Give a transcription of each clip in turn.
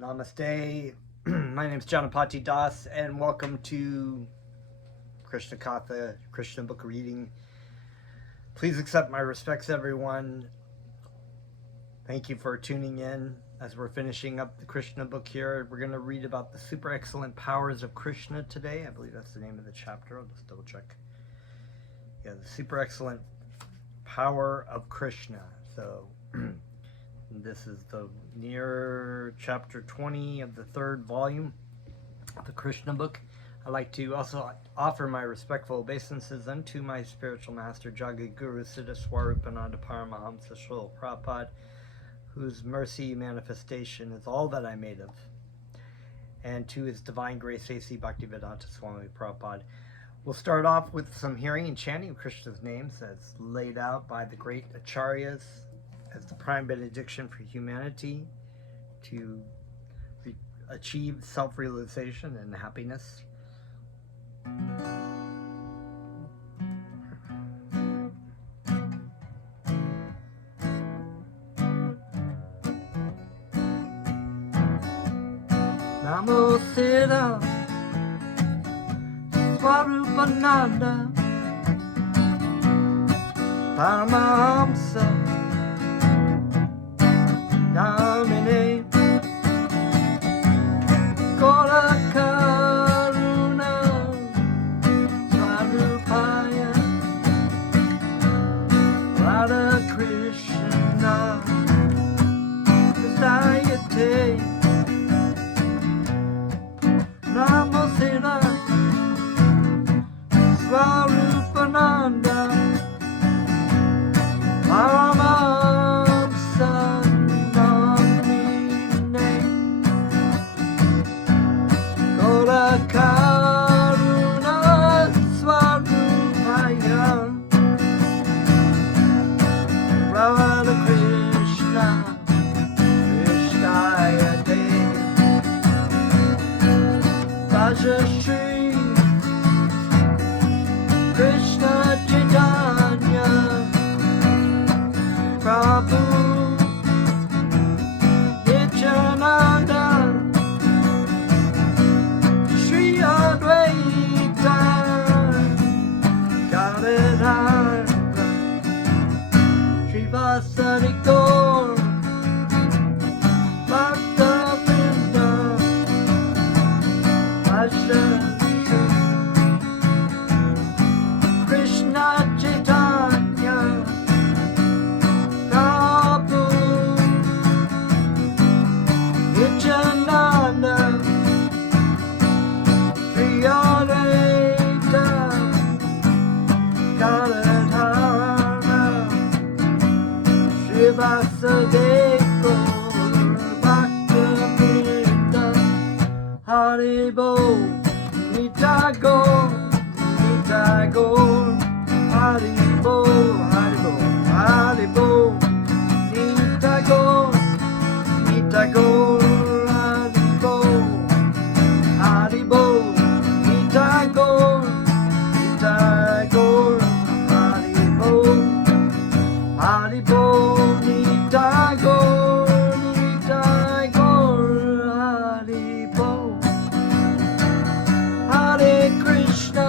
Namaste. My name is Janapati Das, and welcome to Krishna Katha, Krishna book reading. Please accept my respects, everyone. Thank you for tuning in as we're finishing up the Krishna book here. We're going to read about the super excellent powers of Krishna today. I believe that's the name of the chapter. I'll just double check. Yeah, the super excellent power of Krishna. So this is the near chapter 20 of the third volume of the Krishna book. I'd like to also offer my respectful obeisances unto my spiritual master, Jagadguru Siddha Swarupananda Paramahamsa Srila Prabhupada, whose mercy manifestation is all that I'm made of, and to His Divine Grace A.C. Bhaktivedanta Swami Prabhupada. We'll start off with some hearing and chanting of Krishna's names as laid out by the great Acharyas as the prime benediction for humanity to achieve self-realization and happiness. Namo Siddha Swarupananda Paramahamsa Namine Gora Karuna Swarupaya Radha Krishna Krishnayate Namo Siddha Swarupananda Paramahamsa Karuna Swarupaya Radha Krishna Krishnayate Vaja Shri Krishna Chaitanya Prabhu Nityananda Srivasari Gaur Bhakta Vrinda Asha Krishna Chaitanya Prabhu Nityananda Sri Advaita Gadadhara Vasudeva Bhakta Vrinda Haribo Nitago Nitago Haribo Haribo Haribo Nitago Nitago Haribo Haribo Nitago Nitago Haribo Haribo Nitago, Nitago, Haribo. Hare Krishna,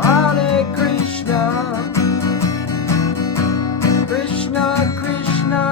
Hare Krishna, Krishna Krishna,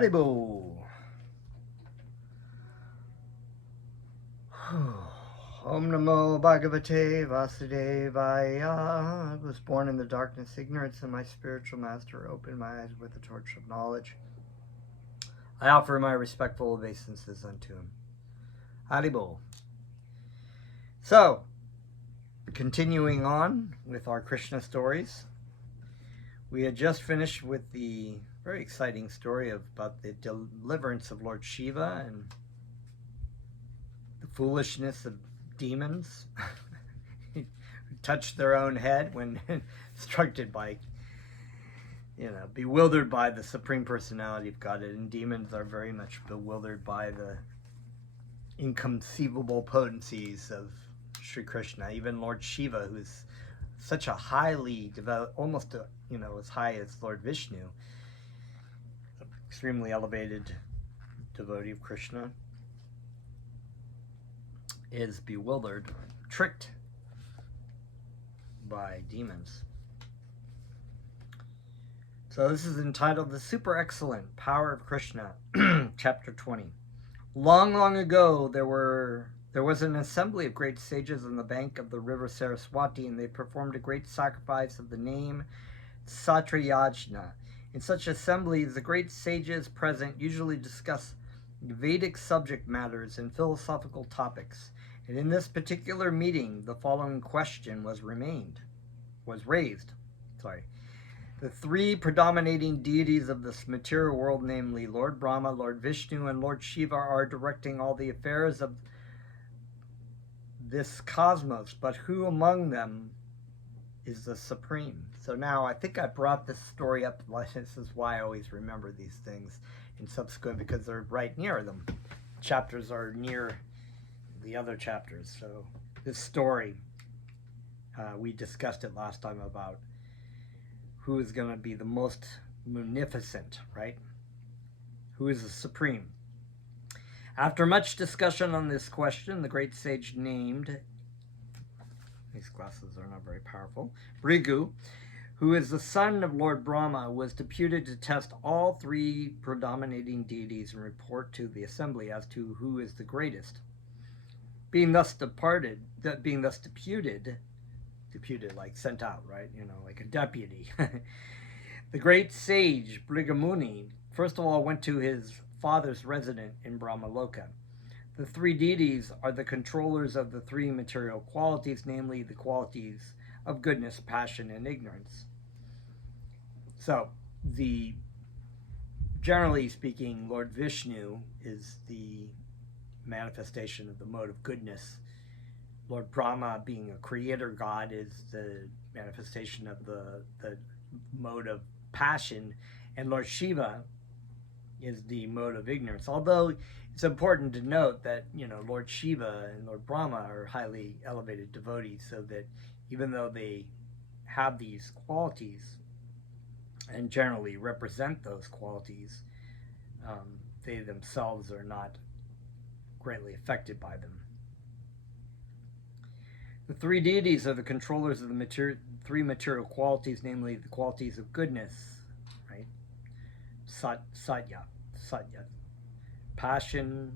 Haribo. Om Namo Bhagavate Vasudevaya. I was born in the darkness, ignorance, and my spiritual master opened my eyes with the torch of knowledge. I offer my respectful obeisances unto him. Haribo. So, continuing on with our Krishna stories, we had just finished with the very exciting story about the deliverance of Lord Shiva and the foolishness of demons who touched their own head when instructed by, bewildered by the Supreme Personality of Godhead. And demons are very much bewildered by the inconceivable potencies of Sri Krishna. Even Lord Shiva, who's such a highly developed, almost as high as Lord Vishnu, extremely elevated devotee of Krishna, is bewildered, tricked by demons. So this is entitled The Super Excellent Power of Krishna, Chapter 20. Long, long ago, there was an assembly of great sages on the bank of the river Saraswati, and they performed a great sacrifice of the name Satrayajna. In such assemblies, the great sages present usually discuss Vedic subject matters and philosophical topics. And in this particular meeting, the following question was raised. The three predominating deities of this material world, namely Lord Brahma, Lord Vishnu, and Lord Shiva, are directing all the affairs of this cosmos, but who among them is the supreme? So now I think I brought this story up. This is why I always remember these things in subsequent, because they're right near them. Chapters are near the other chapters. So this story, we discussed it last time about who is going to be the most munificent, right? Who is the supreme? After much discussion on this question, the great sage named, these glasses are not very powerful, Brigu, who is the son of Lord Brahma, was deputed to test all three predominating deities and report to the assembly as to who is the greatest. Being thus deputed like sent out, right? Like a deputy. The great sage Brigamuni first of all went to his father's residence in Brahmaloka. The three deities are the controllers of the three material qualities, namely the qualities of goodness, passion, and ignorance. So, generally speaking, Lord Vishnu is the manifestation of the mode of goodness. Lord Brahma, being a creator god, is the manifestation of the mode of passion, and Lord Shiva is the mode of ignorance. Although it's important to note that Lord Shiva and Lord Brahma are highly elevated devotees, so that even though they have these qualities and generally represent those qualities, they themselves are not greatly affected by them. The three deities are the controllers of the three material qualities, namely the qualities of goodness, right? Satya, passion,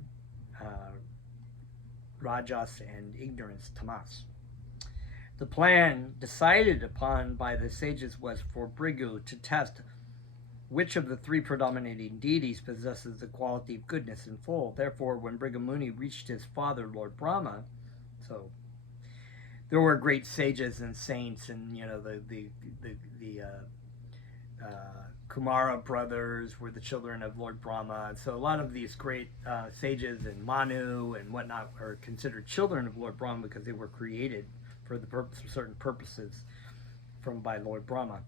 rajas, and ignorance, tamas. The plan decided upon by the sages was for Brigu to test which of the three predominating deities possesses the quality of goodness in full. Therefore, when Brigamuni reached his father, Lord Brahma, so there were great sages and saints, and the Kumara brothers were the children of Lord Brahma. So a lot of these great sages and Manu and whatnot are considered children of Lord Brahma because they were created for the purpose of certain purposes by Lord Brahma.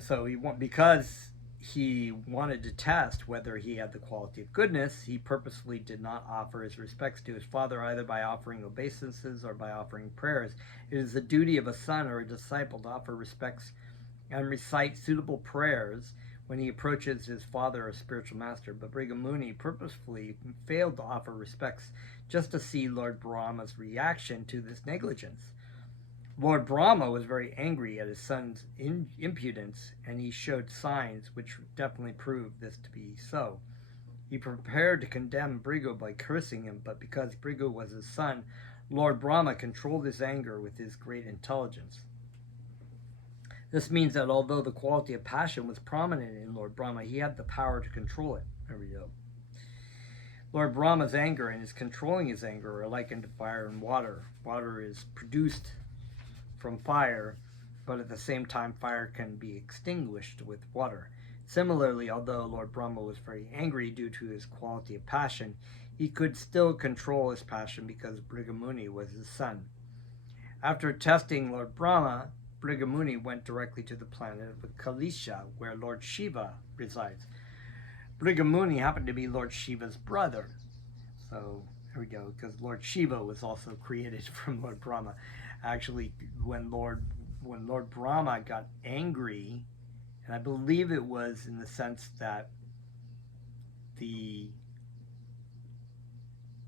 So because he wanted to test whether he had the quality of goodness, he purposefully did not offer his respects to his father, either by offering obeisances or by offering prayers. It is the duty of a son or a disciple to offer respects and recite suitable prayers when he approaches his father or spiritual master. But Brigamuni purposefully failed to offer respects just to see Lord Brahma's reaction to this negligence. Lord Brahma was very angry at his son's impudence, and he showed signs which definitely proved this to be so. He prepared to condemn Brigu by cursing him, but because Brigu was his son, Lord Brahma controlled his anger with his great intelligence. This means that although the quality of passion was prominent in Lord Brahma, he had the power to control it. There we go. Lord Brahma's anger and his controlling his anger are likened to fire and water. Water is produced from fire, but at the same time fire can be extinguished with water. Similarly, although Lord Brahma was very angry due to his quality of passion, he could still control his passion because Brigamuni was his son. After testing Lord Brahma, Brigamuni went directly to the planet of Kalisha, where Lord Shiva resides. Brigamuni happened to be Lord Shiva's brother. So there we go, because Lord Shiva was also created from Lord Brahma. Actually, when Lord Brahma got angry, and I believe it was in the sense that I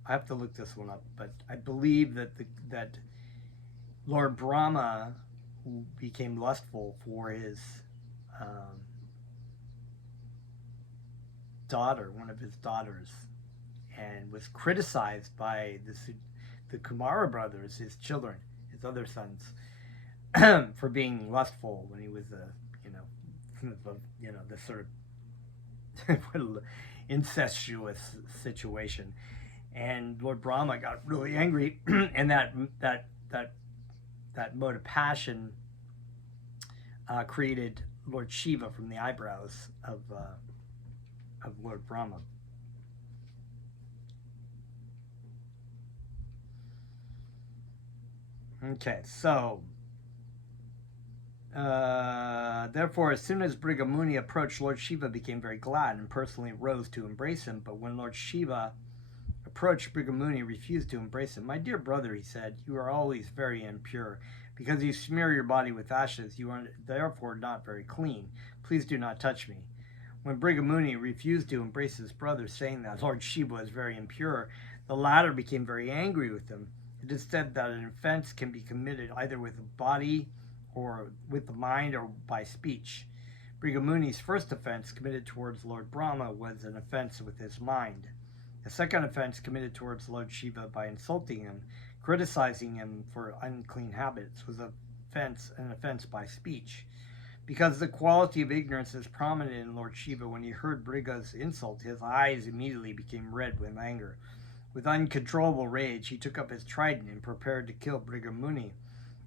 have to look this one up, but I believe that Lord Brahma became lustful for his daughter, one of his daughters, and was criticized by the Kumara brothers, his children, his other sons, for being lustful when he was this sort of incestuous situation. And Lord Brahma got really angry, and that mode of passion created Lord Shiva from the eyebrows of Lord Brahma. Okay, so therefore, as soon as Brigamuni approached, Lord Shiva became very glad and personally rose to embrace him. But when Lord Shiva approached, Brigamuni refused to embrace him. "My dear brother," he said, "you are always very impure. Because you smear your body with ashes, you are therefore not very clean. Please do not touch me." When Brigamuni refused to embrace his brother, saying that Lord Shiva was very impure, the latter became very angry with him. It is said that an offense can be committed either with the body or with the mind or by speech. Brigamuni's first offense committed towards Lord Brahma was an offense with his mind. The second offense committed towards Lord Shiva by insulting him, criticizing him for unclean habits, was an offense by speech. Because the quality of ignorance is prominent in Lord Shiva, when he heard Briga's insult, his eyes immediately became red with anger. With uncontrollable rage, he took up his trident and prepared to kill Brigamuni.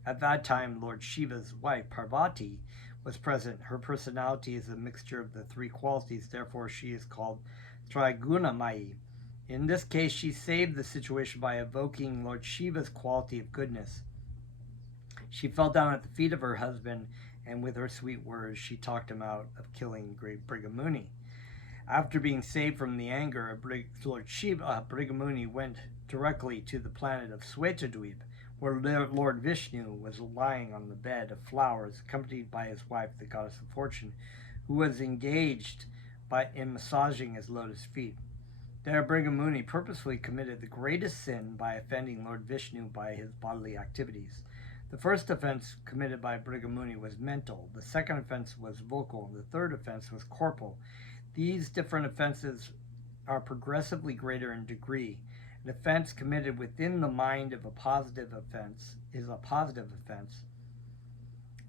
At that time, Lord Shiva's wife, Parvati, was present. Her personality is a mixture of the three qualities, therefore she is called Trigunamayi. In this case, she saved the situation by evoking Lord Shiva's quality of goodness. She fell down at the feet of her husband, and with her sweet words, she talked him out of killing Brigamuni. After being saved from the anger of Lord Shiva, Brigamuni went directly to the planet of Swetadweep, where Lord Vishnu was lying on the bed of flowers, accompanied by his wife, the goddess of fortune, who was engaged in massaging his lotus feet. There, Brigamuni purposely committed the greatest sin by offending Lord Vishnu by his bodily activities. The first offense committed by Brigamuni was mental, the second offense was vocal, and the third offense was corporal. These different offenses are progressively greater in degree. An offense committed within the mind of a positive offense is a positive offense.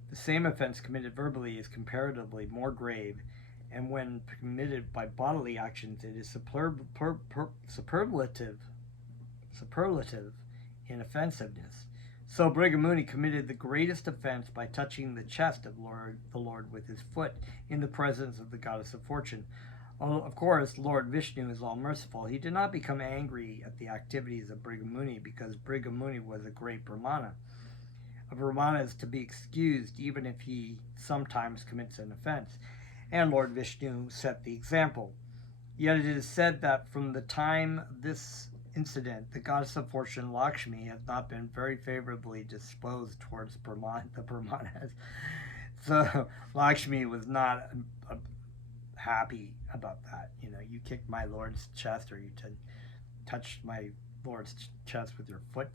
The same offense committed verbally is comparatively more grave, and when committed by bodily actions, it is superlative in offensiveness. So Brigamuni committed the greatest offense by touching the chest of the Lord with his foot in the presence of the goddess of fortune. Of course, Lord Vishnu is all merciful. He did not become angry at the activities of Brigamuni because Brigamuni was a great Brahmana. A Brahmana is to be excused even if he sometimes commits an offense, and Lord Vishnu set the example. Yet it is said that from the time of this incident, the goddess of fortune, Lakshmi, has not been very favorably disposed towards the Brahmanas. So Lakshmi was not happy about that. You kicked my lord's chest, or you touched my lord's chest with your foot.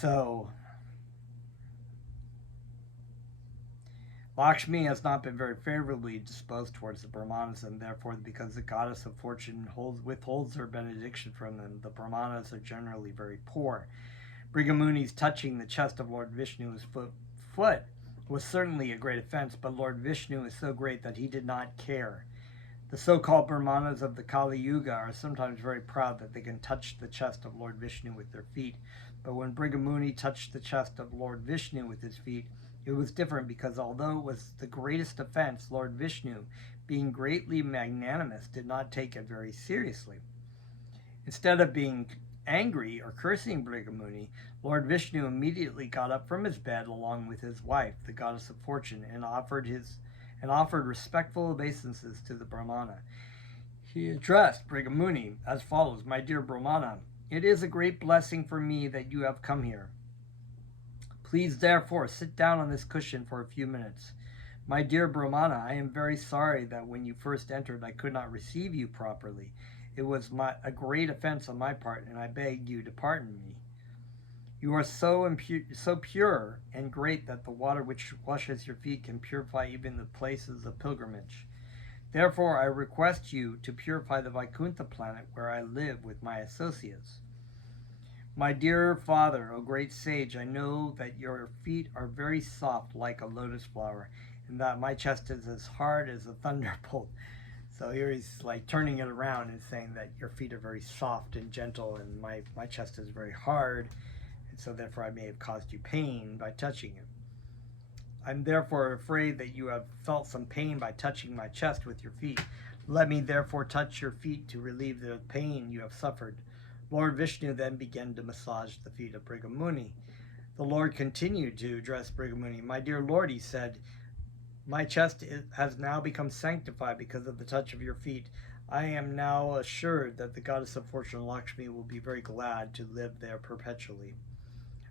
So, Lakshmi has not been very favorably disposed towards the Brahmanas, and therefore, because the goddess of fortune withholds her benediction from them, the Brahmanas are generally very poor. Brigamuni's touching the chest of Lord Vishnu's foot was certainly a great offense, but Lord Vishnu is so great that he did not care. The so-called Brahmanas of the Kali Yuga are sometimes very proud that they can touch the chest of Lord Vishnu with their feet, but when Brigamuni touched the chest of Lord Vishnu with his feet, it was different, because although it was the greatest offense, Lord Vishnu, being greatly magnanimous, did not take it very seriously. Instead of being angry or cursing Brigamuni, Lord Vishnu immediately got up from his bed along with his wife, the goddess of fortune, and offered respectful obeisances to the Brahmana. He addressed Brigamuni as follows: "My dear Brahmana, it is a great blessing for me that you have come here. Please, therefore, sit down on this cushion for a few minutes. My dear Brahmana, I am very sorry that when you first entered I could not receive you properly. It was a great offense on my part, and I beg you to pardon me. You are so pure and great that the water which washes your feet can purify even the places of pilgrimage. Therefore, I request you to purify the Vaikuntha planet where I live with my associates. My dear father, O great sage, I know that your feet are very soft like a lotus flower, and that my chest is as hard as a thunderbolt." So here he's like turning it around and saying that your feet are very soft and gentle, and my chest is very hard, and so therefore I may have caused you pain by touching it. I'm therefore afraid that you have felt some pain by touching my chest with your feet. Let me therefore touch your feet to relieve the pain you have suffered. Lord Vishnu then began to massage the feet of Brigamuni. The Lord continued to address Brigamuni. "My dear Lord," he said, "my chest has now become sanctified because of the touch of your feet. I am now assured that the goddess of fortune, Lakshmi, will be very glad to live there perpetually."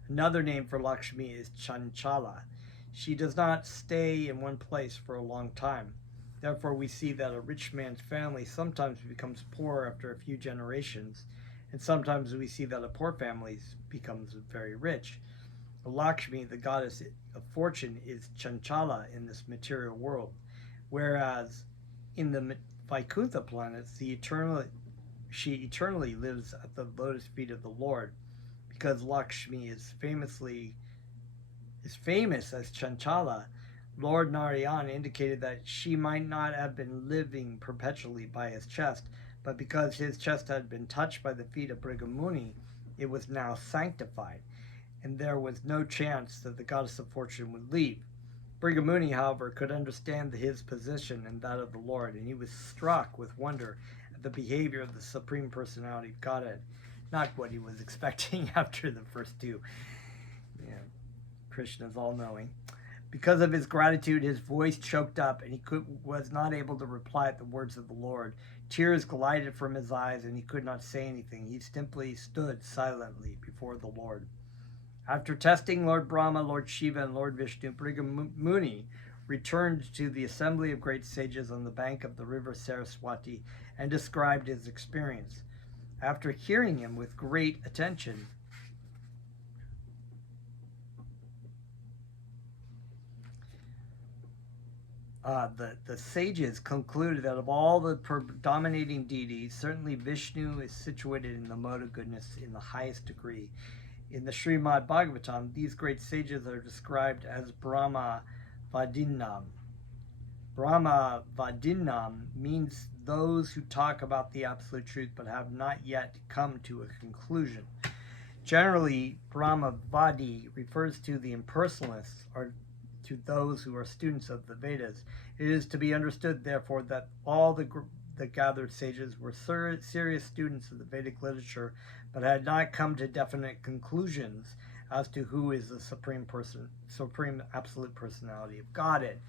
Another name for Lakshmi is Chanchala. She does not stay in one place for a long time. Therefore, we see that a rich man's family sometimes becomes poor after a few generations, and sometimes we see that a poor family becomes very rich. Lakshmi, the goddess of fortune, is Chanchala in this material world, whereas in the Vaikuntha planets, she eternally lives at the lotus feet of the Lord. Because Lakshmi is famous as Chanchala, Lord Narayan indicated that she might not have been living perpetually by his chest, but because his chest had been touched by the feet of Brigamuni, it was now sanctified, and there was no chance that the goddess of fortune would leave. Brigamuni, however, could understand his position and that of the Lord, and he was struck with wonder at the behavior of the Supreme Personality of Godhead. Not what he was expecting after the first two. Yeah, Krishna's all-knowing. Because of his gratitude, his voice choked up, and he was not able to reply at the words of the Lord. Tears glided from his eyes, and he could not say anything. He simply stood silently before the Lord. After testing Lord Brahma, Lord Shiva, and Lord Vishnu, Brigamuni returned to the assembly of great sages on the bank of the river Saraswati and described his experience. After hearing him with great attention, the sages concluded that of all the predominating deities, certainly Vishnu is situated in the mode of goodness in the highest degree. In the Srimad Bhagavatam, these great sages are described as Brahma Vadinam. Brahma Vadinam means those who talk about the absolute truth but have not yet come to a conclusion. Generally, Brahmavadi refers to the impersonalists or to those who are students of the Vedas. It is to be understood, therefore, that all the gathered sages were serious students of the Vedic literature but had not come to definite conclusions as to who is the supreme absolute personality of Godhead.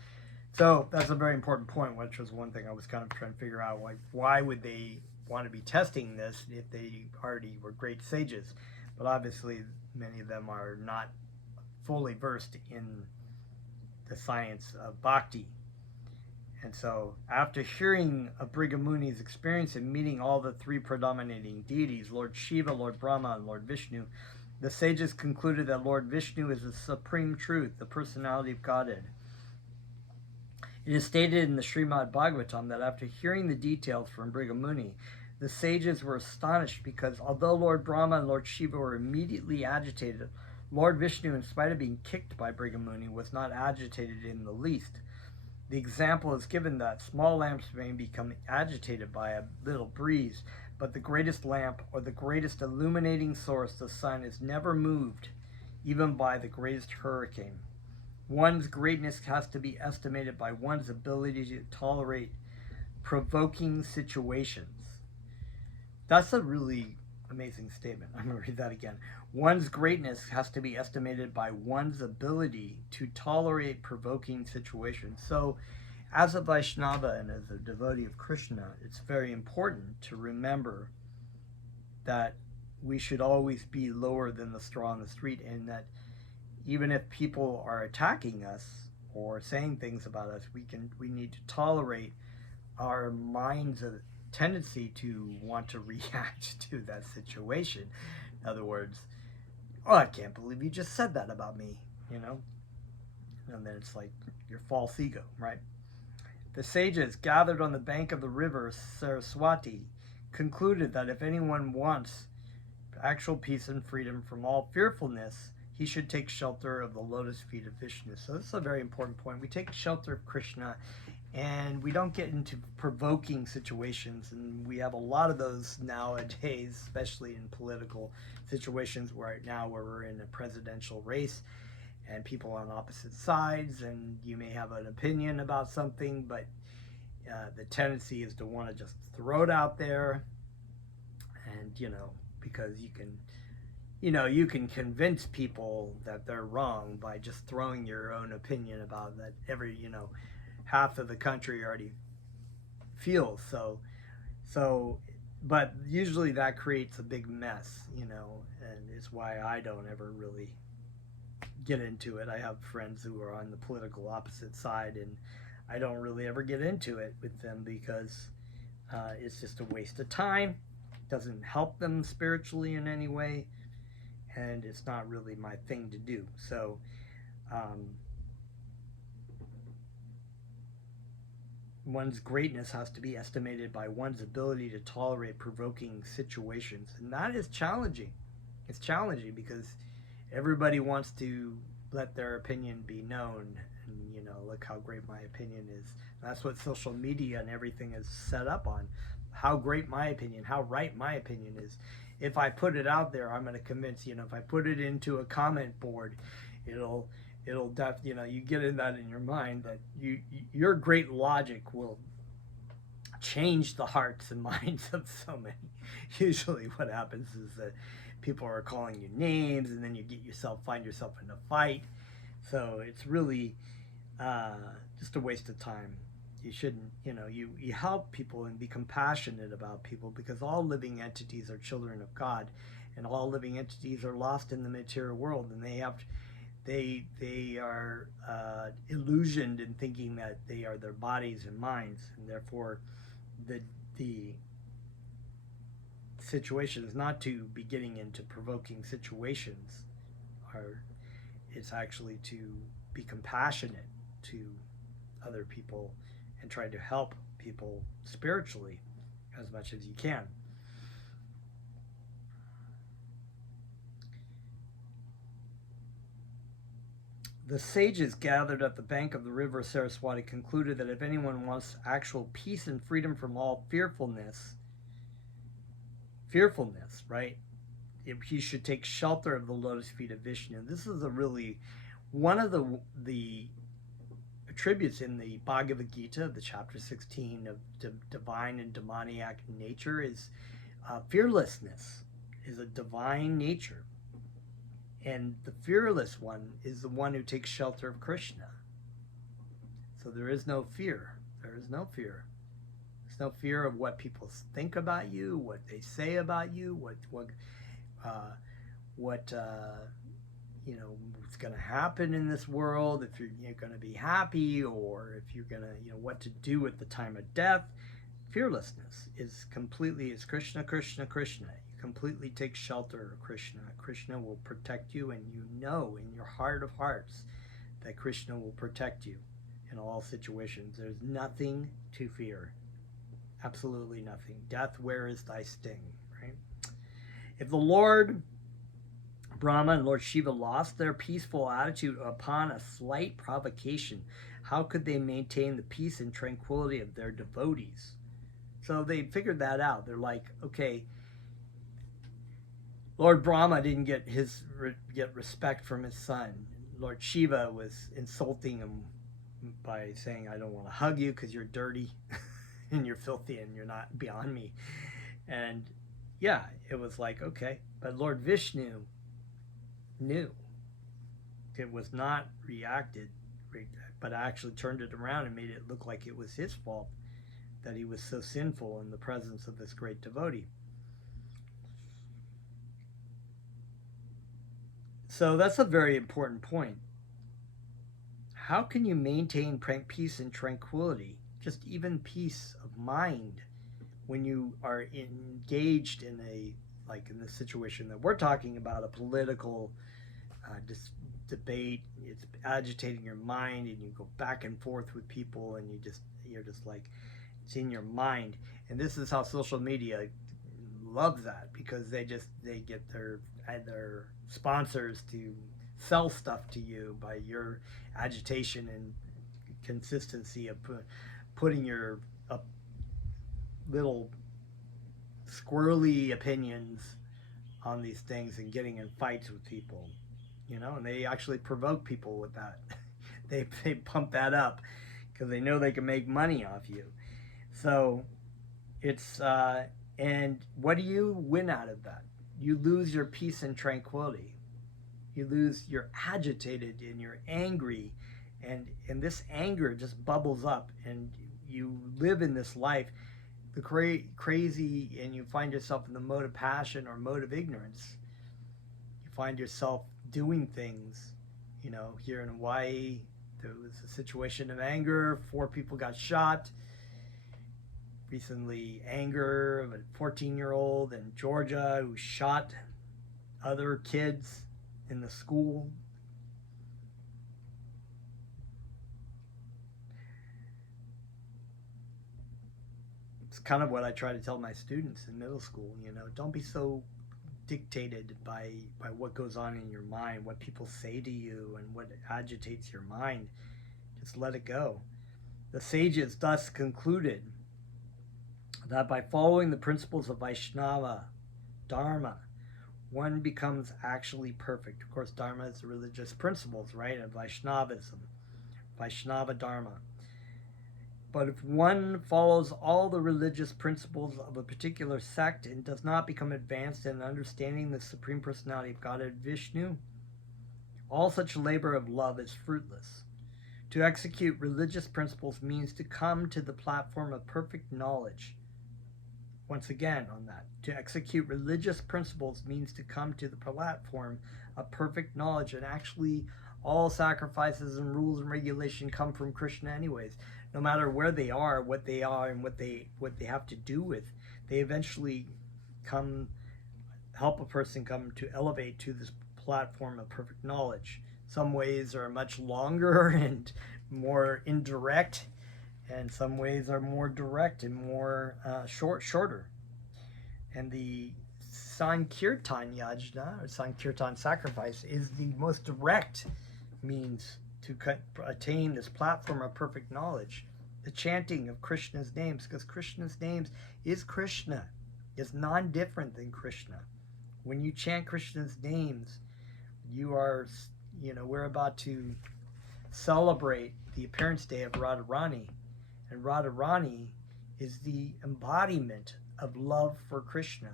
So that's a very important point, which was one thing I was kind of trying to figure out. Like, why would they want to be testing this if they already were great sages? But obviously, many of them are not fully versed in the science of bhakti. And so, after hearing of Brigamuni's experience in meeting all the three predominating deities, Lord Shiva, Lord Brahma, and Lord Vishnu, The sages concluded that Lord Vishnu is the supreme truth, the personality of Godhead. It is stated in the Srimad Bhagavatam that after hearing the details from Brigamuni, the sages were astonished because although Lord Brahma and Lord Shiva were immediately agitated, Lord Vishnu, in spite of being kicked by Brigamuni, was not agitated in the least. The example is given that small lamps may become agitated by a little breeze, but the greatest lamp or the greatest illuminating source, the sun, is never moved, even by the greatest hurricane. One's greatness has to be estimated by one's ability to tolerate provoking situations. That's a really amazing statement. I'm going to read that again. One's greatness has to be estimated by one's ability to tolerate provoking situations. So, as a Vaishnava and as a devotee of Krishna, it's very important to remember that we should always be lower than the straw on the street, and that even if people are attacking us or saying things about us, we need to tolerate our mind's tendency to want to react to that situation. In other words, oh, I can't believe you just said that about me, you know? And then it's like your false ego, right? The sages gathered on the bank of the river Saraswati concluded that if anyone wants actual peace and freedom from all fearfulness, he should take shelter of the lotus feet of Vishnu. So this is a very important point. We take shelter of Krishna, and we don't get into provoking situations, and we have a lot of those nowadays, especially in political situations right now where we're in a presidential race and people on opposite sides, and you may have an opinion about something, but the tendency is to want to just throw it out there, and because you can convince people that they're wrong by just throwing your own opinion about that half of the country already feels. So but usually that creates a big mess, and it's why I don't ever really get into it. I have friends who are on the political opposite side, and I don't really ever get into it with them because it's just a waste of time. It doesn't help them spiritually in any way, and it's not really my thing to do. So one's greatness has to be estimated by one's ability to tolerate provoking situations, and that is challenging. It's challenging because everybody wants to let their opinion be known, and look how great my opinion is. That's what social media and everything is set up on. How great my opinion, how right my opinion is. If I put it out there, I'm going to convince, if I put it into a comment board, it'll you get in that in your mind that your great logic will change the hearts and minds of so many. Usually what happens is that people are calling you names, and then you find yourself in a fight. So it's really just a waste of time. You shouldn't, you help people and be compassionate about people, because all living entities are children of God, and all living entities are lost in the material world, and they are illusioned in thinking that they are their bodies and minds, and therefore the situation is not to be getting into provoking situations, it's actually to be compassionate to other people and try to help people spiritually as much as you can. The sages gathered at the bank of the river Saraswati concluded that if anyone wants actual peace and freedom from all fearfulness, right, he should take shelter of the lotus feet of Vishnu. This is one of the attributes in the Bhagavad Gita, the chapter 16 of divine and demoniac nature, is fearlessness is a divine nature. And the fearless one is the one who takes shelter of Krishna. So there is no fear. There is no fear. There's no fear of what people think about you, what they say about you, what's going to happen in this world, if you're going to be happy, or if you're going to, what to do at the time of death. Fearlessness is Krishna, Krishna, Krishna. You completely take shelter of Krishna. Krishna will protect you, and you know in your heart of hearts that Krishna will protect you in all situations. There's nothing to fear. Absolutely nothing. Death, where is thy sting? Right? If the Lord Brahma and Lord Shiva lost their peaceful attitude upon a slight provocation, how could they maintain the peace and tranquility of their devotees? So they figured that out. They're like, okay, Lord Brahma didn't get respect from his son. Lord Shiva was insulting him by saying, I don't want to hug you because you're dirty and you're filthy and you're not beyond me. And yeah, it was like, okay. But Lord Vishnu knew. It was not reacted, but actually turned it around and made it look like it was his fault that he was so sinful in the presence of this great devotee. So that's a very important point. How can you maintain peace and tranquility, just even peace of mind, when you are engaged in in the situation that we're talking about, a political debate? It's agitating your mind, and you go back and forth with people, and you're just like, it's in your mind. And this is how social media loves that, because they get their sponsors to sell stuff to you by your agitation and consistency of putting your little squirrely opinions on these things and getting in fights with people, and they actually provoke people with that. they pump that up because they know they can make money off you. So it's and what do you win out of that? You lose your peace and tranquility. You're agitated and you're angry, and this anger just bubbles up, and you live in this life, the crazy, and you find yourself in the mode of passion or mode of ignorance. You find yourself doing things, here in Hawaii, there was a situation of anger, 4 people got shot. Recently, anger of a 14-year-old in Georgia who shot other kids in the school. It's kind of what I try to tell my students in middle school, don't be so dictated by what goes on in your mind, what people say to you, and what agitates your mind. Just let it go. The sages thus concluded that by following the principles of Vaishnava Dharma, one becomes actually perfect. Of course, Dharma is the religious principles, right, of Vaishnavism, Vaishnava Dharma. But if one follows all the religious principles of a particular sect and does not become advanced in understanding the Supreme Personality of Godhead Vishnu, all such labor of love is fruitless. To execute religious principles means to come to the platform of perfect knowledge. Once again on that, to execute religious principles means to come to the platform of perfect knowledge, and actually all sacrifices and rules and regulation come from Krishna anyways. No matter where they are, what they are, and what they have to do with, they eventually help a person come to elevate to this platform of perfect knowledge. Some ways are much longer and more indirect, and some ways are more direct and more shorter. And the Sankirtan Yajna, or Sankirtan sacrifice, is the most direct means to attain this platform of perfect knowledge. The chanting of Krishna's names, because Krishna's names is Krishna, is non-different than Krishna. When you chant Krishna's names, you are, we're about to celebrate the appearance day of Radharani. And Radharani is the embodiment of love for Krishna.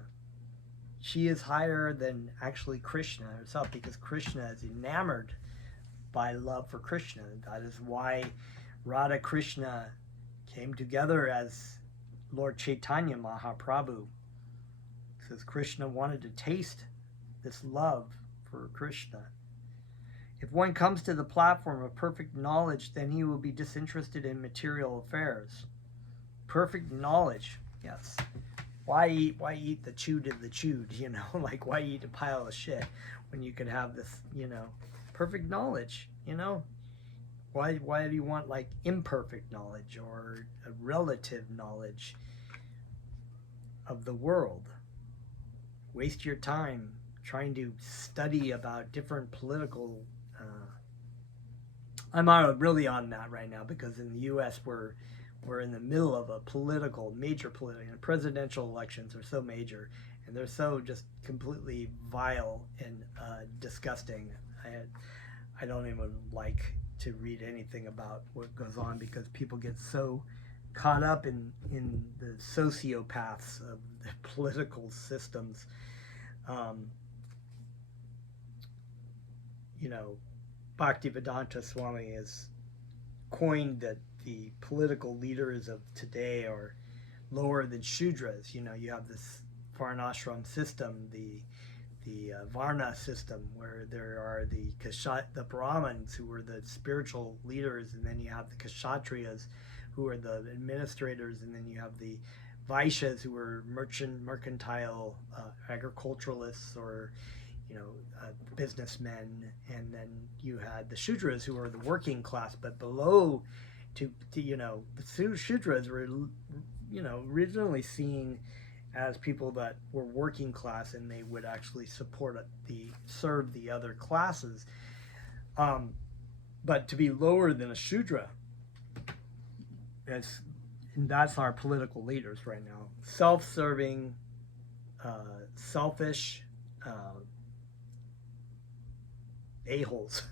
She is higher than actually Krishna herself, because Krishna is enamored by love for Krishna. That is why Radha Krishna came together as Lord Chaitanya Mahaprabhu, because Krishna wanted to taste this love for Krishna. If one comes to the platform of perfect knowledge, then he will be disinterested in material affairs. Perfect knowledge, yes. why eat the chewed of the chewed, you know? Like, why eat a pile of shit when you could have this, you know, perfect knowledge, you know? Why do you want like imperfect knowledge or a relative knowledge of the world? Waste your time trying to study about different political. I'm really on that right now because in the U.S. we're in the middle of a major political, and presidential elections are so major, and they're so just completely vile and disgusting. I don't even like to read anything about what goes on because people get so caught up in the sociopaths of the political systems. You know, Bhaktivedanta Swami has coined that the political leaders of today are lower than Shudras. You know, you have this Varnashram system, the Varna system, where there are the Brahmins, who are the spiritual leaders, and then you have the Kshatriyas, who are the administrators, and then you have the Vaishyas, who are mercantile agriculturalists, or businessmen, and then you had the Shudras, who are the working class, but below the Shudras were originally seen as people that were working class, and they would actually serve the other classes. But to be lower than a Shudra, and that's our political leaders right now. Self-serving, selfish, a-holes.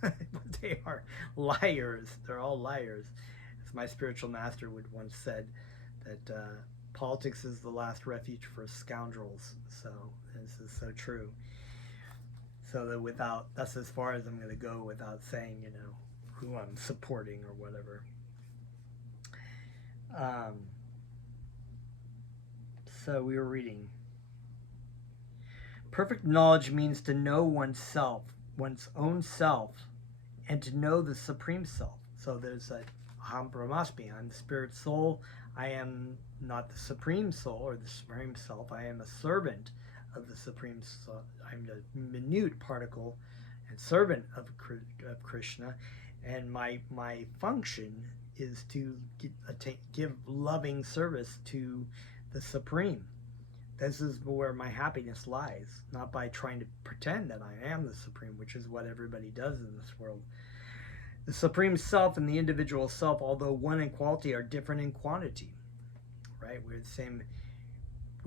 They are liars. They're all liars. As my spiritual master would once said, that politics is the last refuge for scoundrels. So this is so true. So that that's as far as I'm going to go without saying, who I'm supporting or whatever. So we were reading. Perfect knowledge means to know oneself, one's own self, and to know the Supreme Self. So there's that Aham Brahmasmi, I'm the spirit soul. I am not the Supreme Soul or the Supreme Self. I am a servant of the Supreme Soul. I'm the minute particle and servant of Krishna. And my function is to give loving service to the Supreme. This is where my happiness lies, not by trying to pretend that I am the Supreme, which is what everybody does in this world. The Supreme Self and the individual self, although one in quality, are different in quantity. Right? We're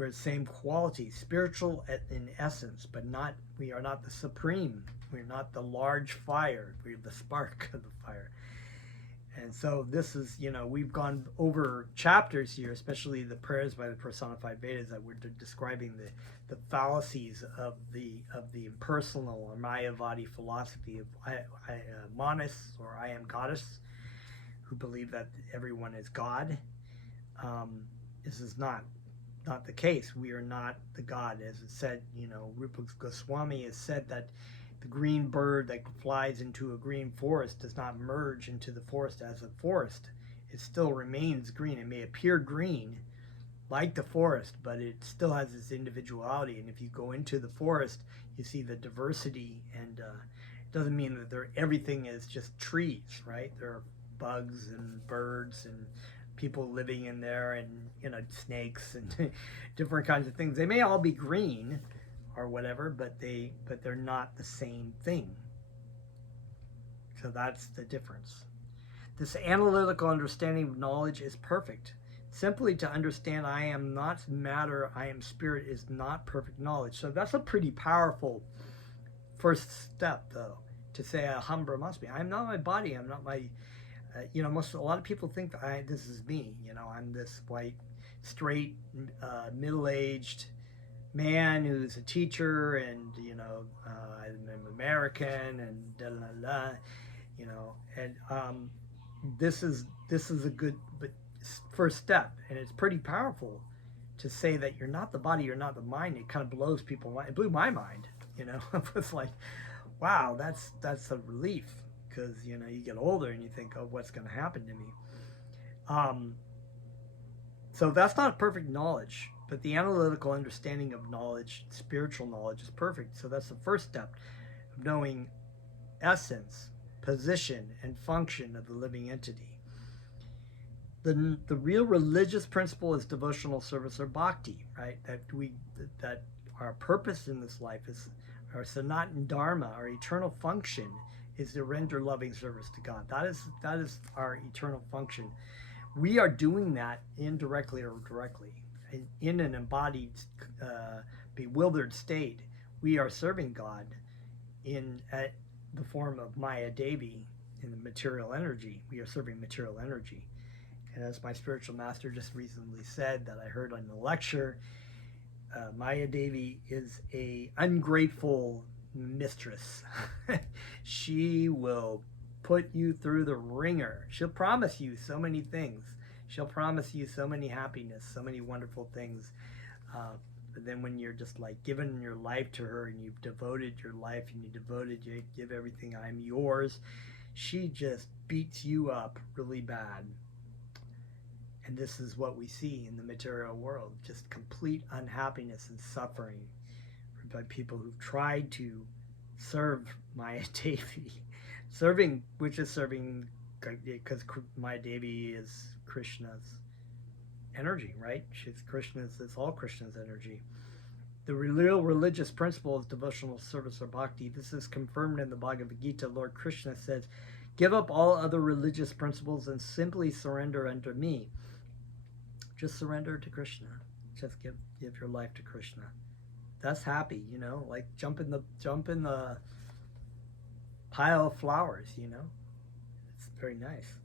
the same quality, spiritual in essence, but we are not the Supreme. We're not the large fire. We're the spark of the fire. And so this is, we've gone over chapters here, especially the prayers by the personified Vedas, that we're describing the fallacies of the impersonal or Mayavadi philosophy of monists, or I am goddess, who believe that everyone is God. This is not the case. We are not the God. As it said, Rupa Goswami has said that the green bird that flies into a green forest does not merge into the forest as a forest. It still remains green. It may appear green like the forest, but it still has its individuality. And if you go into the forest, you see the diversity, and it doesn't mean that everything is just trees, right? There are bugs and birds and people living in there, and snakes and different kinds of things. They may all be green or whatever, but they're not the same thing. So that's the difference. This analytical understanding of knowledge is perfect. Simply to understand I am not matter, I am spirit, is not perfect knowledge. So that's a pretty powerful first step, though, to say Aham Brahmasmi. I am not my body. I'm not my. A lot of people think that this is me. I'm this white, straight, middle-aged man who's a teacher, and I'm American, and da la la, and this is a good first step, and it's pretty powerful to say that you're not the body, you're not the mind. It kind of blows people mind. It blew my mind. It was like, wow, that's a relief, because you get older and you think, oh, what's going to happen to me? So that's not perfect knowledge. But the analytical understanding of knowledge, spiritual knowledge, is perfect. So that's the first step of knowing essence, position, and function of the living entity. The real religious principle is devotional service or bhakti, right? That our purpose in this life is our sanatan dharma, our eternal function is to render loving service to God. That is our eternal function. We are doing that indirectly or directly. In an embodied, bewildered state, we are serving God in the form of Maya Devi in the material energy. We are serving material energy. And as my spiritual master just recently said that I heard on the lecture, Maya Devi is a ungrateful mistress. She will put you through the ringer. She'll promise you so many things. She'll promise you so many happiness, so many wonderful things. But then when you're just like giving your life to her and you've devoted your life and you give everything, I'm yours, she just beats you up really bad. And this is what we see in the material world, just complete unhappiness and suffering by people who've tried to serve Maya Devi. Which is serving, because Maya Devi is Krishna's energy, right? It's all Krishna's energy. The real religious principle is devotional service or bhakti. This is confirmed in the Bhagavad Gita. Lord Krishna says, "Give up all other religious principles and simply surrender unto me." Just surrender to Krishna. Just give your life to Krishna. That's happy, like jump in the pile of flowers, It's very nice.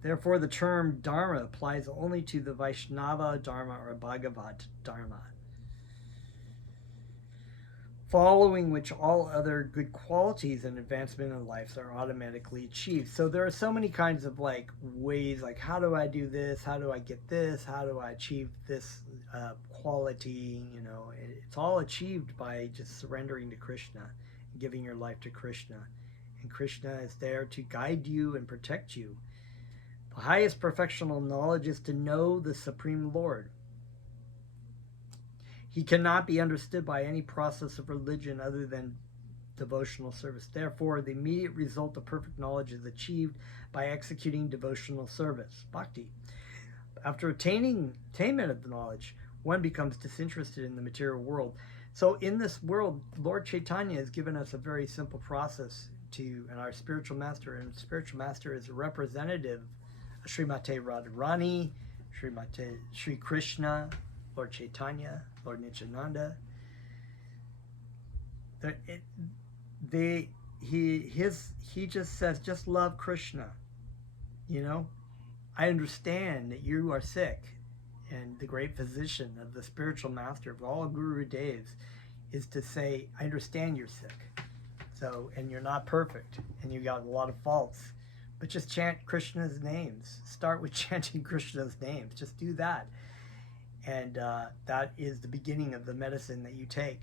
Therefore, the term Dharma applies only to the Vaishnava Dharma or Bhagavat Dharma, following which all other good qualities and advancement in life are automatically achieved. So there are so many kinds of ways, how do I do this? How do I get this? How do I achieve this quality? It's all achieved by just surrendering to Krishna and giving your life to Krishna. And Krishna is there to guide you and protect you. The highest perfectional knowledge is to know the Supreme Lord. He cannot be understood by any process of religion other than devotional service. Therefore, the immediate result of perfect knowledge is achieved by executing devotional service, bhakti. After attainment of the knowledge, one becomes disinterested in the material world. So in this world, Lord Chaitanya has given us a very simple process and our spiritual master, and spiritual master is a representative of Srimate Radharani, Sri Krishna, Lord Chaitanya, Lord Nityananda. He just says, just love Krishna. I understand that you are sick, and the great physician of the spiritual master of all Guru Devs is to say, I understand you're sick. So, and you're not perfect, and you got a lot of faults, but just chant Krishna's names. Start with chanting Krishna's names. Just do that. And that is the beginning of the medicine that you take,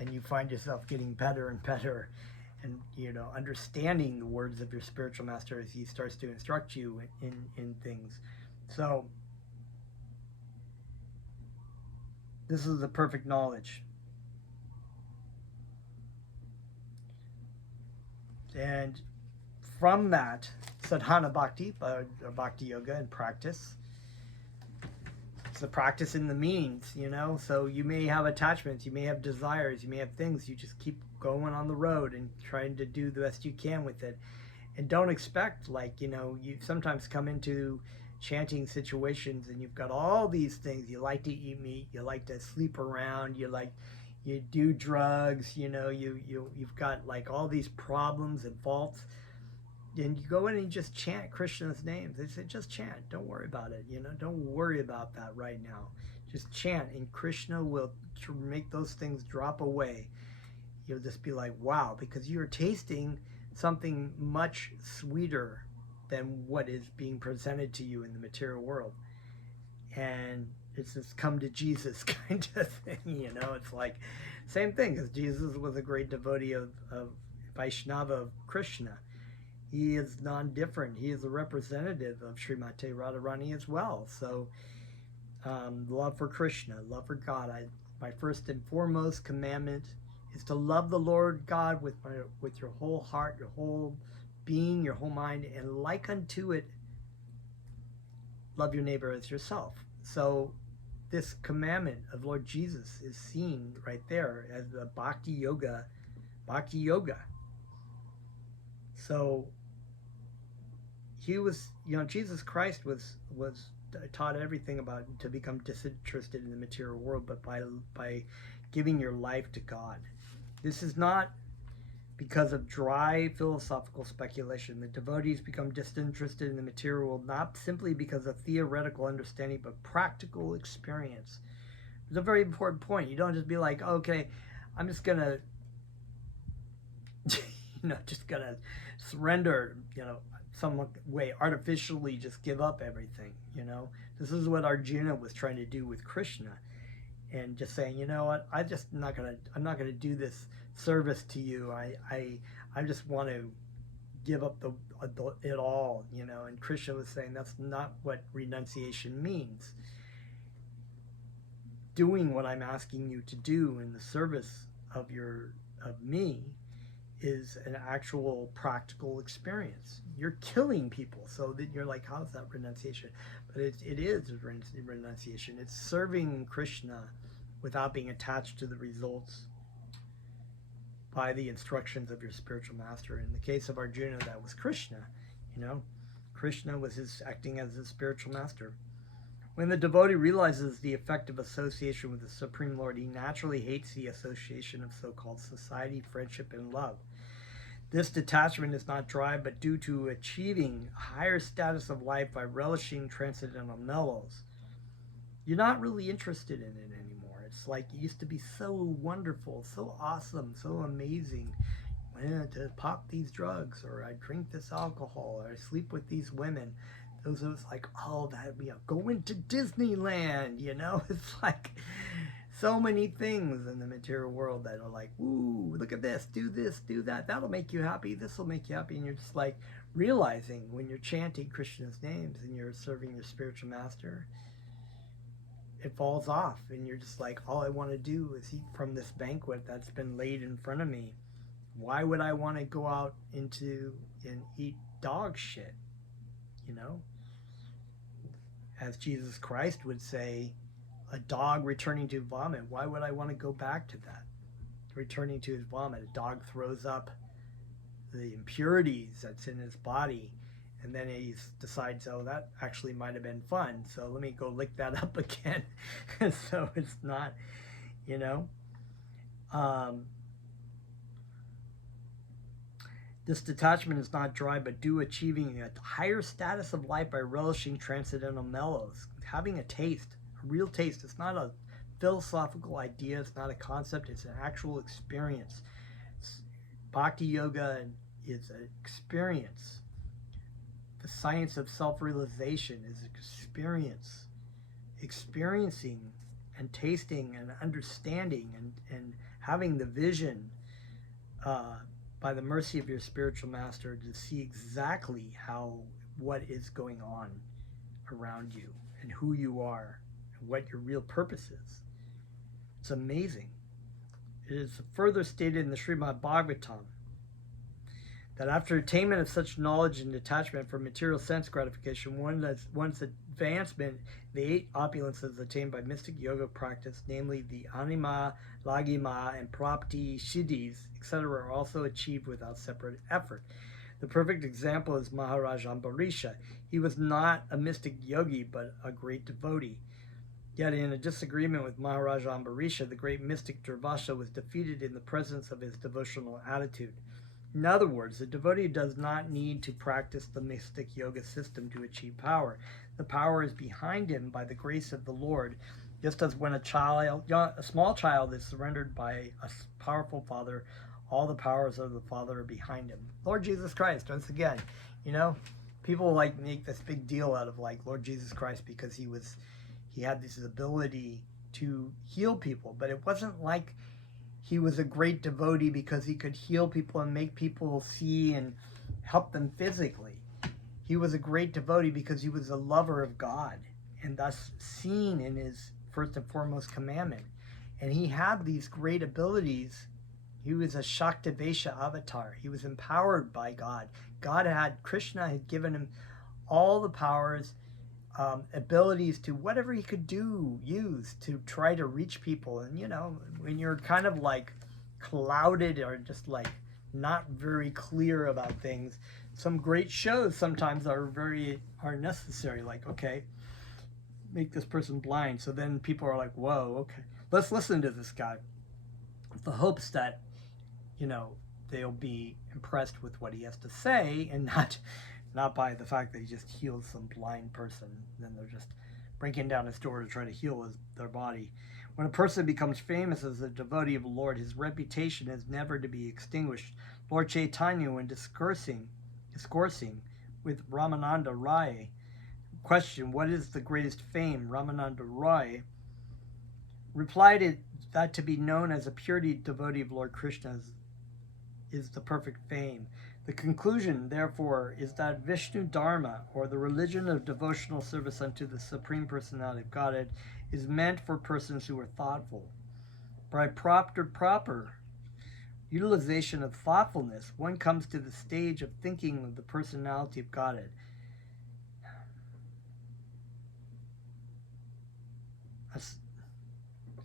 and you find yourself getting better and better, and understanding the words of your spiritual master as he starts to instruct you in things. So this is the perfect knowledge. And from that, sadhana bhakti, bhakti yoga and practice. It's the practice in the means, so you may have attachments, you may have desires, you may have things, you just keep going on the road and trying to do the best you can with it. And don't expect, you sometimes come into chanting situations and you've got all these things. You like to eat meat, you like to sleep around, you do drugs, you've got all these problems and faults. And you go in and you just chant Krishna's names. They say, just chant. Don't worry about it. Don't worry about that right now. Just chant, and Krishna will make those things drop away. You'll just be like, wow, because you're tasting something much sweeter than what is being presented to you in the material world. And it's this come to Jesus kind of thing, It's like, same thing, because Jesus was a great devotee of Vaishnava, of Krishna. he is non-different. He is a representative of Srimati Radharani as well. So love for Krishna, love for God. My first and foremost commandment is to love the Lord God with your whole heart, your whole being, your whole mind, and like unto it, love your neighbor as yourself. So this commandment of Lord Jesus is seen right there as the bhakti yoga. So he was, Jesus Christ was taught everything about to become disinterested in the material world, but by giving your life to God. This is not because of dry philosophical speculation. The devotees become disinterested in the material world not simply because of theoretical understanding, but practical experience. It's a very important point. You don't just be like, okay, I'm just gonna, just gonna surrender, some way artificially just give up everything. This is what Arjuna was trying to do with Krishna, and just saying, you know what, I'm not gonna do this service to you. I just want to give up it all, And Krishna was saying that's not what renunciation means. Doing what I'm asking you to do in the service of me is an actual practical experience. You're killing people, so that you're like, how's that renunciation? But it is renunciation. It's serving Krishna without being attached to the results by the instructions of your spiritual master. In the case of Arjuna, that was Krishna. Krishna was acting as his spiritual master. When the devotee realizes the effect of association with the Supreme Lord, he naturally hates the association of so-called society, friendship, and love. This detachment is not dry, but due to achieving a higher status of life by relishing transcendental mellows. You're not really interested in it anymore. It's like it used to be so wonderful, so awesome, so amazing. To pop these drugs, or I drink this alcohol, or I sleep with these women. Those was like, oh, that going to Disneyland, It's like so many things in the material world that are like, ooh, look at this, do that. That'll make you happy. This will make you happy. And you're just like realizing when you're chanting Krishna's names and you're serving your spiritual master, it falls off, and you're just like, all I want to do is eat from this banquet that's been laid in front of me. Why would I want to go out and eat dog shit? As Jesus Christ would say, a dog returning to vomit. Why would I want to go back to that? Returning to his vomit. A dog throws up the impurities that's in his body, and then he decides, oh, that actually might have been fun, so let me go lick that up again. So it's not, this detachment is not dry, but due achieving a higher status of life by relishing transcendental mellows, having a taste, a real taste. It's not a philosophical idea. It's not a concept. It's an actual experience. Bhakti yoga is an experience. The science of self-realization is experience. Experiencing and tasting and understanding and having the vision by the mercy of your spiritual master to see exactly what is going on around you and who you are and what your real purpose is. It's amazing. It is further stated in the Srimad Bhagavatam that after attainment of such knowledge and detachment from material sense gratification, one's advancement, the 8 opulences attained by mystic yoga practice, namely the anima, lagima, and prapti siddhis, etc., are also achieved without separate effort. The perfect example is Maharaj Ambarisha. He was not a mystic yogi, but a great devotee. Yet in a disagreement with Maharaj Ambarisha, the great mystic Durvasa was defeated in the presence of his devotional attitude. In other words, the devotee does not need to practice the mystic yoga system to achieve power. The power is behind him by the grace of the Lord, just as when a small child is surrendered by a powerful father, all the powers of the Father are behind him. Lord Jesus Christ, once again, people make this big deal out of Lord Jesus Christ because he had this ability to heal people, but it wasn't like he was a great devotee because he could heal people and make people see and help them physically. He was a great devotee because he was a lover of God, and thus seen in his first and foremost commandment. And he had these great abilities. He was a Shaktivesha avatar. He was empowered by God. Krishna had given him all the powers, abilities to whatever he could use to try to reach people. And when you're kind of like clouded or just like not very clear about things, some great shows sometimes are necessary. Like, okay, make this person blind, so then people are like, whoa, okay, let's listen to this guy, with the hopes that they'll be impressed with what he has to say, and not by the fact that he just heals some blind person. Then they're just breaking down his door to try to heal their body. When a person becomes famous as a devotee of the Lord, his reputation is never to be extinguished. Lord Chaitanya, when discoursing with Ramananda Rai, question, what is the greatest fame? Ramananda Rai replied that to be known as a purity devotee of Lord Krishna is the perfect fame. The conclusion, therefore, is that Vishnu Dharma, or the religion of devotional service unto the Supreme Personality of Godhead, is meant for persons who are thoughtful. By proper utilization of thoughtfulness, one comes to the stage of thinking of the personality of Godhead.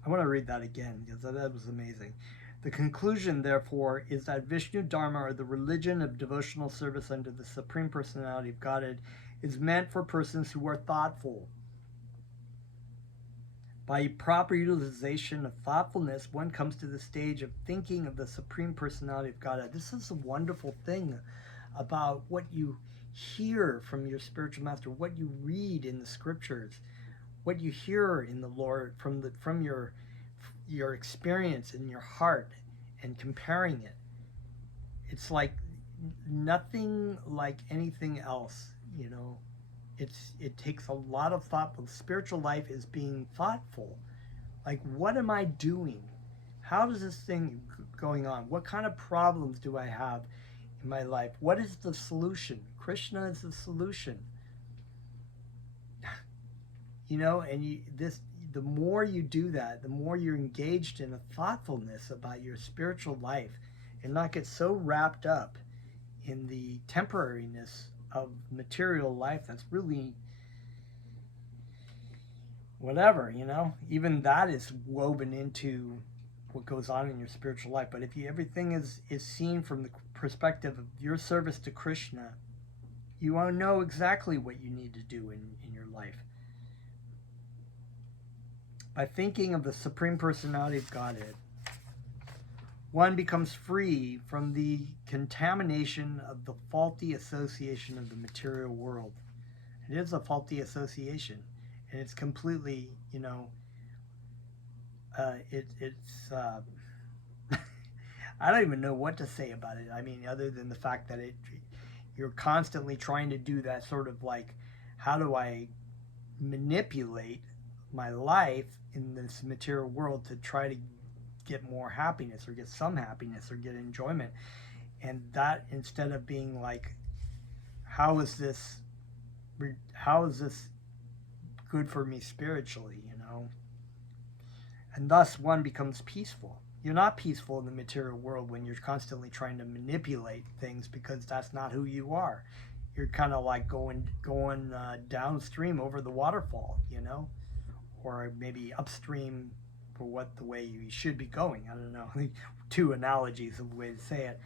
I want to read that again, because that was amazing. The conclusion, therefore, is that Vishnu Dharma, or the religion of devotional service unto the Supreme Personality of Godhead, is meant for persons who are thoughtful. By proper utilization of thoughtfulness, one comes to the stage of thinking of the Supreme Personality of Godhead. This is a wonderful thing about what you hear from your spiritual master, what you read in the scriptures, what you hear in the Lord from your experience in your heart, and comparing it. It's like nothing like anything else. It takes a lot of thought. But spiritual life is being thoughtful. Like, what am I doing? How is this thing going on? What kind of problems do I have in my life? What is the solution? Krishna is the solution. The more you do that, the more you're engaged in a thoughtfulness about your spiritual life, and not get so wrapped up in the temporariness of material life that's really whatever, even that is woven into what goes on in your spiritual life. But if everything is seen from the perspective of your service to Krishna, you want to know exactly what you need to do in your life. By thinking of the Supreme Personality of Godhead, one becomes free from the contamination of the faulty association of the material world. It is a faulty association, and it's completely, I don't even know what to say about it. I mean, other than the fact that you're constantly trying to do that sort of like, how do I manipulate my life in this material world to try to get more happiness, or get some happiness, or get enjoyment. And that, instead of being like, how is this good for me spiritually, and thus one becomes peaceful. You're not peaceful in the material world when you're constantly trying to manipulate things, because that's not who you are. You're kind of like going downstream over the waterfall, or maybe upstream for the way you should be going. I don't know. Two analogies of the way to say it.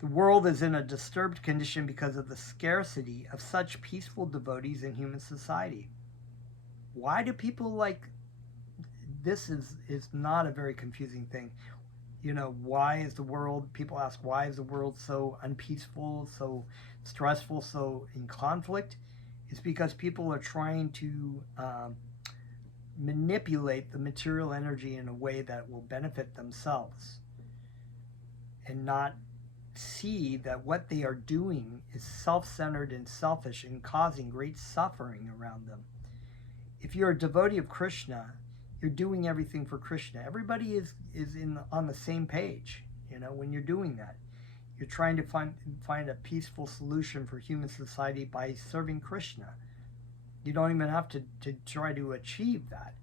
The world is in a disturbed condition because of the scarcity of such peaceful devotees in human society. Why do people like this? Is not a very confusing thing. Why is the world, people ask, why is the world so unpeaceful, so stressful, so in conflict? It's because people are trying to manipulate the material energy in a way that will benefit themselves, and not see that what they are doing is self-centered and selfish and causing great suffering around them. If you're a devotee of Krishna, you're doing everything for Krishna. Everybody is on the same page, when you're doing that. You're trying to find a peaceful solution for human society by serving Krishna. You don't even have to try to achieve that.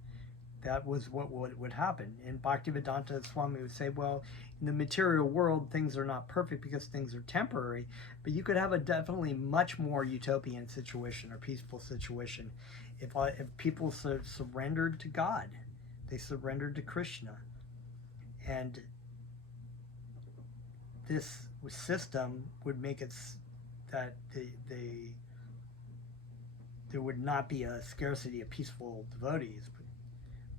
That was what would happen. And Bhaktivedanta Swami would say, well, in the material world, things are not perfect because things are temporary, but you could have a definitely much more utopian situation or peaceful situation if people surrendered to God. They surrendered to Krishna. And this system would make it that there would not be a scarcity of peaceful devotees.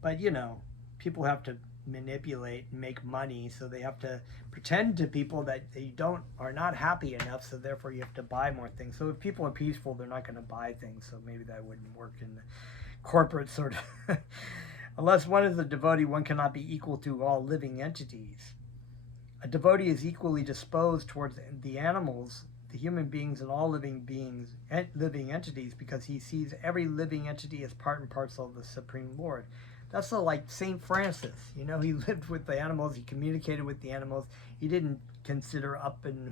But you know, people have to manipulate and make money, so they have to pretend to people that they are not happy enough, so therefore you have to buy more things. So if people are peaceful, they're not going to buy things, so maybe that wouldn't work in the corporate sort of. Unless one is a devotee, one cannot be equal to all living entities. A devotee is equally disposed towards the animals, the human beings, and all living entities, because he sees every living entity as part and parcel of the Supreme Lord. That's like St. Francis. You know, he lived with the animals. He communicated with the animals. He didn't consider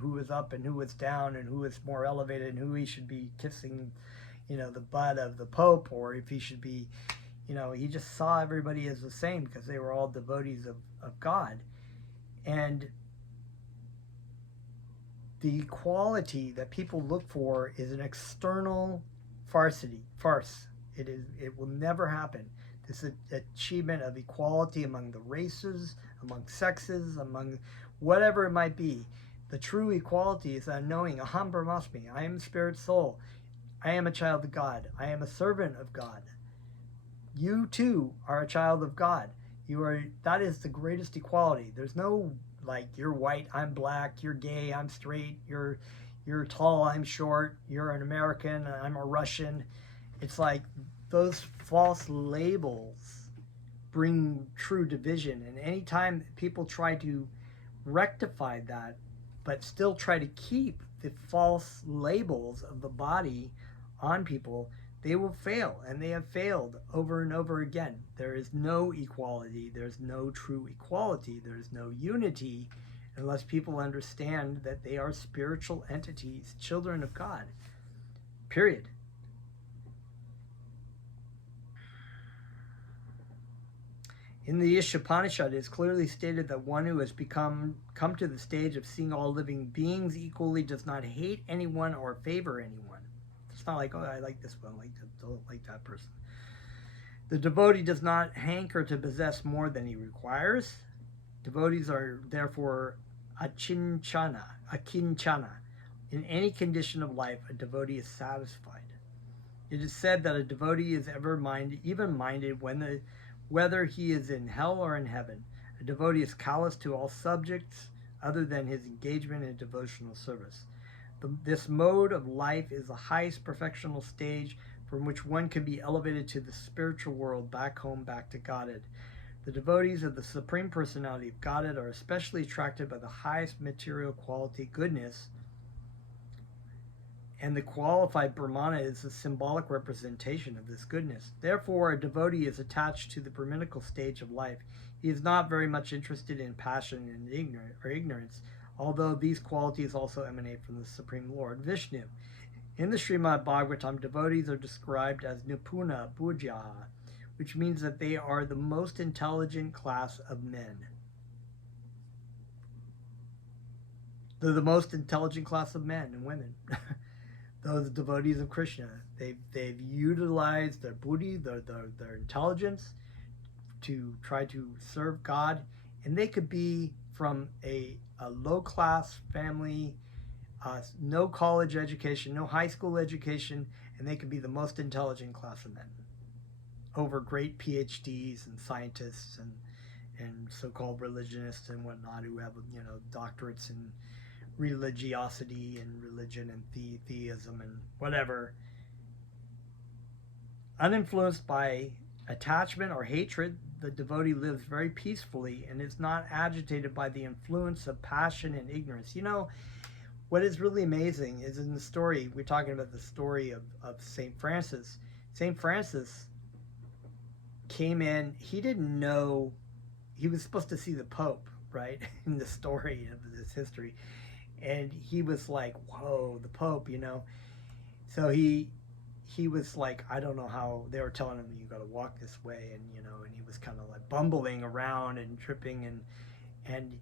who was up and who was down and who was more elevated and who he should be kissing, you know, the butt of the Pope, or if he should be, you know, he just saw everybody as the same because they were all devotees of God. And the equality that people look for is an external farce. It will never happen. This achievement of equality among the races, among sexes, among whatever it might be. The true equality is that knowing Aham Brahmasmi, I am spirit soul. I am a child of God. I am a servant of God. You too are a child of God. That is the greatest equality. There's no like you're white, I'm black, you're gay, I'm straight, you're tall, I'm short, you're an American, I'm a Russian. It's like those false labels bring true division, and anytime people try to rectify that but still try to keep the false labels of the body on people, they will fail, and they have failed over and over again. There is no equality, there's no true equality, there's no unity unless people understand that they are spiritual entities, children of God. Period. In the Ishopanishad, it is clearly stated that one who has come to the stage of seeing all living beings equally does not hate anyone or favor anyone. It's not like, oh, I like this one, don't like that person. The devotee does not hanker to possess more than he requires. Devotees are therefore akinchana. In any condition of life, a devotee is satisfied. It is said that a devotee is even-minded whether he is in hell or in heaven. A devotee is callous to all subjects other than his engagement in devotional service. This mode of life is the highest perfectional stage from which one can be elevated to the spiritual world, back home, back to Godhead. The devotees of the Supreme Personality of Godhead are especially attracted by the highest material quality, goodness, and the qualified Brahmana is a symbolic representation of this goodness. Therefore, a devotee is attached to the Brahminical stage of life. He is not very much interested in passion and ignorance, although these qualities also emanate from the Supreme Lord, Vishnu. In the Srimad Bhagavatam, devotees are described as Nipuna Bhujyaha, which means that they are the most intelligent class of men. They're the most intelligent class of men and women. Those devotees of Krishna, they've utilized their buddhi, their intelligence to try to serve God, and they could be from a low-class family, no college education, no high school education, and they could be the most intelligent class of men over great PhDs and scientists and so-called religionists and whatnot who have, you know, doctorates in religiosity and religion and theism and whatever. Uninfluenced by attachment or hatred, the devotee lives very peacefully and is not agitated by the influence of passion and ignorance. You know, what is really amazing is in the story, we're talking about the story of St. Francis. St. Francis came in, he didn't know, he was supposed to see the Pope, right, in the story of this history. And he was like, whoa, the Pope, you know. So he was like, I don't know how, they were telling him, you got to walk this way, and you know, and he was kind of like bumbling around and tripping, and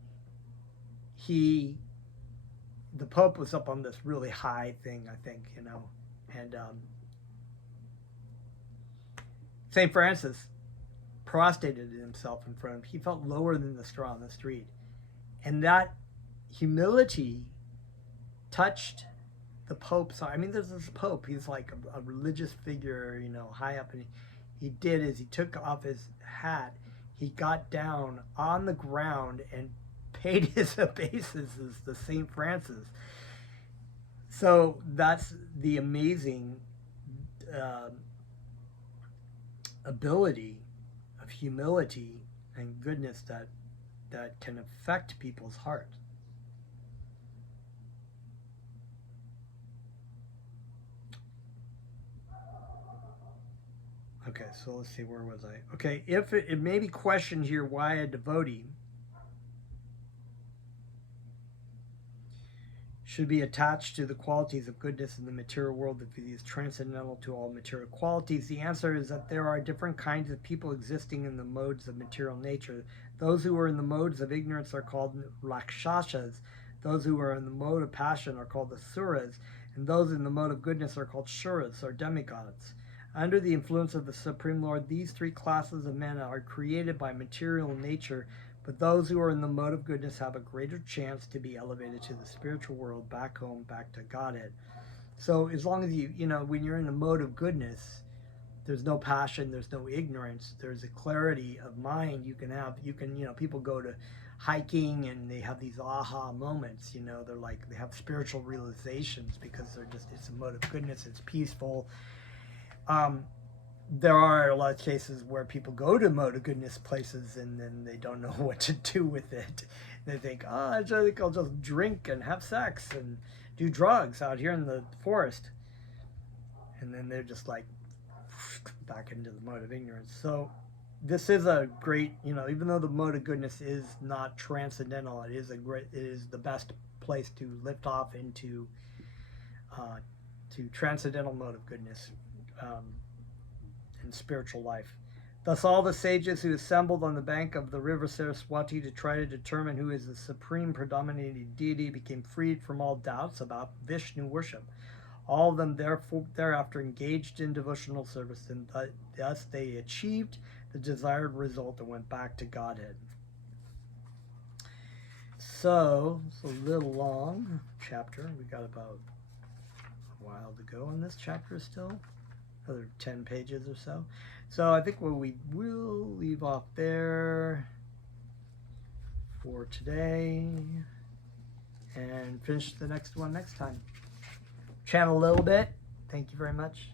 the Pope was up on this really high thing, I think, you know, and St. Francis prostrated himself in front of him. He felt lower than the straw on the street, and that humility touched the Pope's heart. I mean, there's this Pope, he's like a religious figure, you know, high up, and he did is he took off his hat, he got down on the ground and paid his obeisances to St. Francis. So that's the amazing ability of humility and goodness that can affect people's hearts. Okay, so let's see, where was I? Okay, if it may be questioned here why a devotee should be attached to the qualities of goodness in the material world if he is transcendental to all material qualities, the answer is that there are different kinds of people existing in the modes of material nature. Those who are in the modes of ignorance are called rakshasas. Those who are in the mode of passion are called asuras, and those in the mode of goodness are called shuras, or demigods. Under the influence of the Supreme Lord, these three classes of men are created by material nature, but those who are in the mode of goodness have a greater chance to be elevated to the spiritual world, back home, back to Godhead. So as long as you know, when you're in the mode of goodness, there's no passion, there's no ignorance, there's a clarity of mind you can, you know, people go to hiking and they have these aha moments, you know, they're like, they have spiritual realizations because they're just, it's a mode of goodness, it's peaceful. There are a lot of cases where people go to mode of goodness places and then they don't know what to do with it. They think, oh, I think I'll just drink and have sex and do drugs out here in the forest. And then they're just like back into the mode of ignorance. So this is a great, you know, even though the mode of goodness is not transcendental, it is the best place to lift off into to transcendental mode of goodness. In spiritual life. Thus all the sages who assembled on the bank of the river Saraswati to try to determine who is the supreme predominating deity became freed from all doubts about Vishnu worship. All of them thereafter engaged in devotional service, and thus they achieved the desired result and went back to Godhead. So it's a little long chapter. We got about a while to go on this chapter still. Another 10 pages or so. So I think we will leave off there for today and finish the next one next time. Channel a little bit. Thank you very much.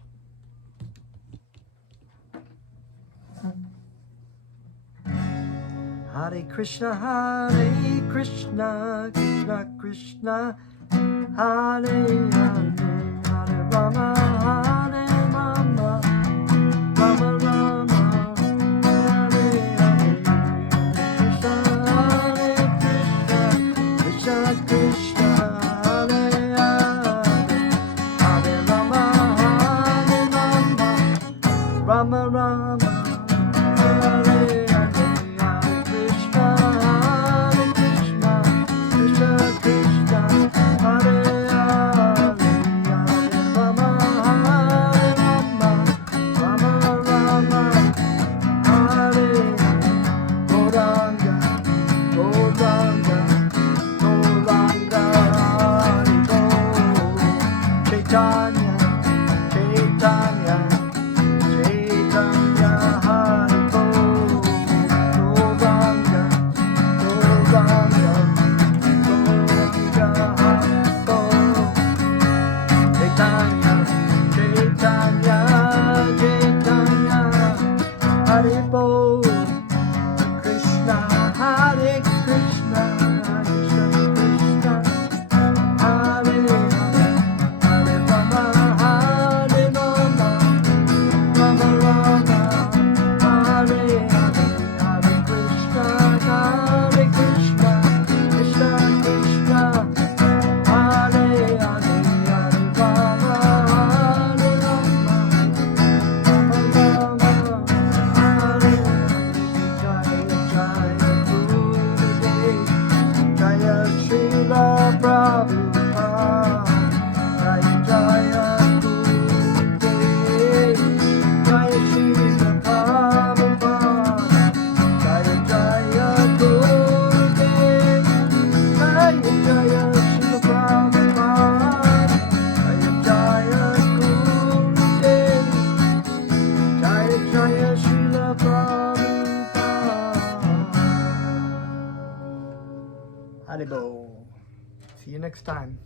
Hare Krishna, Krishna Krishna, Hare Hare, Hare Rama, Hare Rama, Rama Rama, Hare Hare, Krishna Krishna, Krishna Hare Hare, Hare Rama, Hare Rama, Rama Rama. Goranga, Haribo. See you next time.